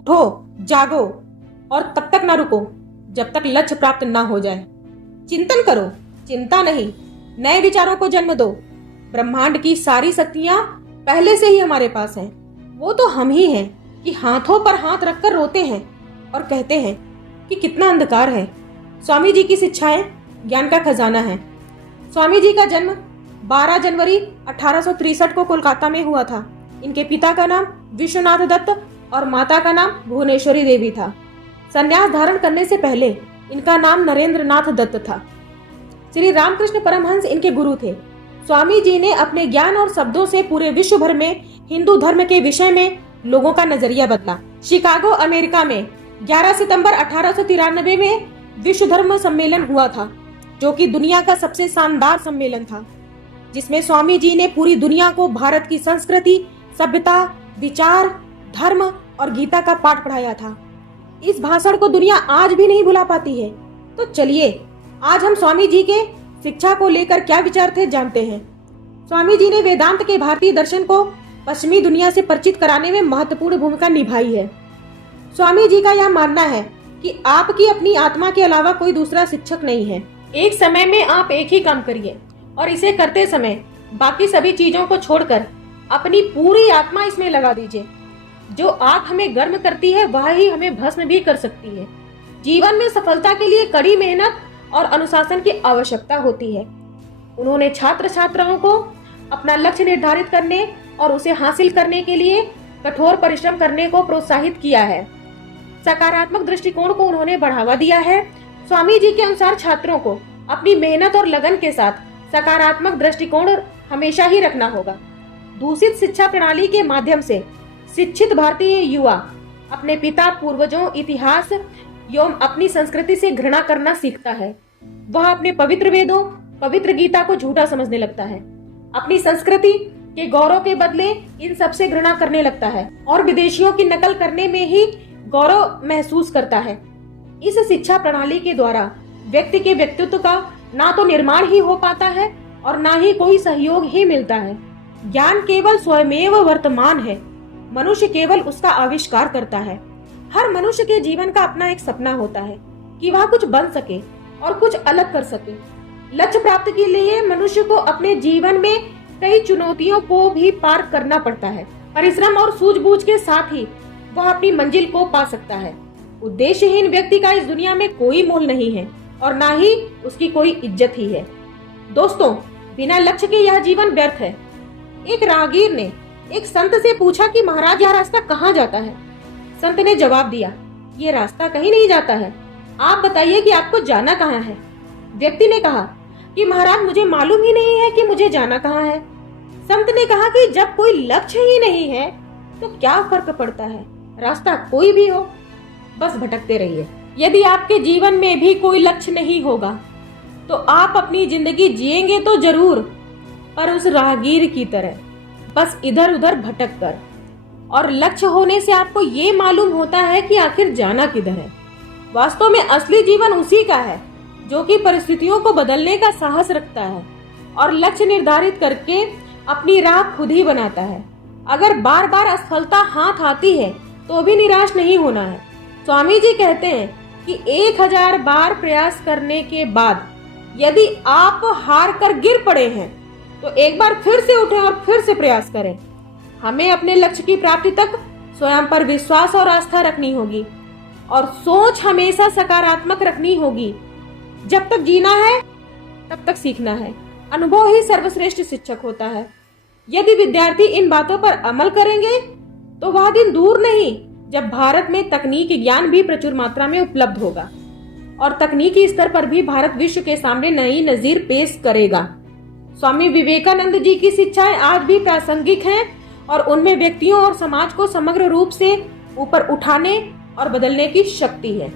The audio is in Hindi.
उठो, जागो और तब तक ना रुको जब तक लक्ष्य प्राप्त ना हो जाए। चिंतन करो, चिंता नहीं, नए विचारों को जन्म दो। ब्रह्मांड की सारी शक्तियां पहले से ही हमारे पास हैं। वो तो हम ही हैं कि हाथों पर हाथ रखकर रोते हैं और कहते हैं कि कितना अंधकार है। स्वामी जी की शिक्षाएं ज्ञान का खजाना है। स्वामी जी का जन्म 12 जनवरी 1863 को कोलकाता में हुआ था। इनके पिता का नाम विश्वनाथ दत्त और माता का नाम भुवनेश्वरी देवी था। संन्यास धारण करने से पहले इनका नाम नरेंद्र नाथ दत्त था। श्री रामकृष्ण परमहंस इनके गुरु थे। स्वामी जी ने अपने ज्ञान और शब्दों से पूरे विश्व भर में हिंदू धर्म के विषय में लोगों का नजरिया बदला। शिकागो, अमेरिका में 11 सितंबर 1893 में विश्व धर्म सम्मेलन हुआ था, जो कि दुनिया का सबसे शानदार सम्मेलन था, जिसमें स्वामी जी ने पूरी दुनिया को भारत की संस्कृति, सभ्यता, विचार, धर्म और गीता का पाठ पढ़ाया था। इस भाषण को दुनिया आज भी नहीं भुला पाती है। तो चलिए आज हम स्वामी जी के शिक्षा को लेकर क्या विचार थे जानते हैं। स्वामी जी ने वेदांत के भारतीय दर्शन को पश्चिमी दुनिया से परिचित कराने में महत्वपूर्ण भूमिका निभाई है। स्वामी जी का यह मानना है कि आपकी अपनी आत्मा के अलावा कोई दूसरा शिक्षक नहीं है। एक समय में आप एक ही काम करिए और इसे करते समय बाकी सभी चीजों को छोड़कर अपनी पूरी आत्मा इसमें लगा दीजिए। जो आग हमें गर्म करती है वह ही हमें भस्म भी कर सकती है। जीवन में सफलता के लिए कड़ी मेहनत और अनुशासन की आवश्यकता होती है। उन्होंने छात्र छात्राओं को अपना लक्ष्य निर्धारित करने और उसे हासिल करने के लिए कठोर परिश्रम करने को प्रोत्साहित किया है। सकारात्मक दृष्टिकोण को उन्होंने बढ़ावा दिया है। स्वामी जी के अनुसार छात्रों को अपनी मेहनत और लगन के साथ सकारात्मक दृष्टिकोण हमेशा ही रखना होगा। दूषित शिक्षा प्रणाली के माध्यम से शिक्षित भारतीय युवा अपने पिता, पूर्वजों, इतिहास एवं अपनी संस्कृति से घृणा करना सीखता है। वह अपने पवित्र वेदों, पवित्र गीता को झूठा समझने लगता है। अपनी संस्कृति के गौरव के बदले इन सब से घृणा करने लगता है और विदेशियों की नकल करने में ही गौरव महसूस करता है। इस शिक्षा प्रणाली के द्वारा व्यक्ति के व्यक्तित्व का ना तो निर्माण ही हो पाता है और ना ही कोई सहयोग ही मिलता है। ज्ञान केवल स्वयमेव वर्तमान है, मनुष्य केवल उसका आविष्कार करता है। हर मनुष्य के जीवन का अपना एक सपना होता है कि वह कुछ बन सके और कुछ अलग कर सके। लक्ष्य प्राप्ति के लिए मनुष्य को अपने जीवन में कई चुनौतियों को भी पार करना पड़ता है। परिश्रम और सूझबूझ के साथ ही वह अपनी मंजिल को पा सकता है। उद्देश्यहीन व्यक्ति का इस दुनिया में कोई मोल नहीं है और ना ही उसकी कोई इज्जत ही है। दोस्तों, बिना लक्ष्य के यह जीवन व्यर्थ है। एक राहगीर ने एक संत से पूछा कि महाराज, यह रास्ता कहाँ जाता है? संत ने जवाब दिया, ये रास्ता कहीं नहीं जाता है, आप बताइए कि आपको जाना कहाँ है? व्यक्ति ने कहा कि महाराज, मुझे मालूम ही नहीं है कि मुझे जाना कहाँ है। संत ने कहा कि जब कोई लक्ष्य ही नहीं है तो क्या फर्क पड़ता है, रास्ता कोई भी हो, बस भटकते रहिए। यदि आपके जीवन में भी कोई लक्ष्य नहीं होगा तो आप अपनी जिंदगी जिएंगे तो जरूर, पर उस राहगीर की तरह, बस इधर उधर भटक कर। और लक्ष्य होने से आपको ये मालूम होता है कि आखिर जाना किधर है। वास्तव में असली जीवन उसी का है जो कि परिस्थितियों को बदलने का साहस रखता है और लक्ष्य निर्धारित करके अपनी राह खुद ही बनाता है। अगर बार बार असफलता हाथ आती है तो भी निराश नहीं होना है। स्वामी जी कहते हैं कि 1000 बार प्रयास करने के बाद यदि आप हार कर गिर पड़े हैं तो एक बार फिर से उठें और फिर से प्रयास करें। हमें अपने लक्ष्य की प्राप्ति तक स्वयं पर विश्वास और आस्था रखनी होगी और सोच हमेशा सकारात्मक रखनी होगी। जब तक जीना है तब तक सीखना है। अनुभव ही सर्वश्रेष्ठ शिक्षक होता है। यदि विद्यार्थी इन बातों पर अमल करेंगे तो वह दिन दूर नहीं जब भारत में तकनीकी ज्ञान भी प्रचुर मात्रा में उपलब्ध होगा और तकनीकी स्तर पर भी भारत विश्व के सामने नई नजीर पेश करेगा। स्वामी विवेकानंद जी की शिक्षाएं आज भी प्रासंगिक हैं और उनमें व्यक्तियों और समाज को समग्र रूप से ऊपर उठाने और बदलने की शक्ति है।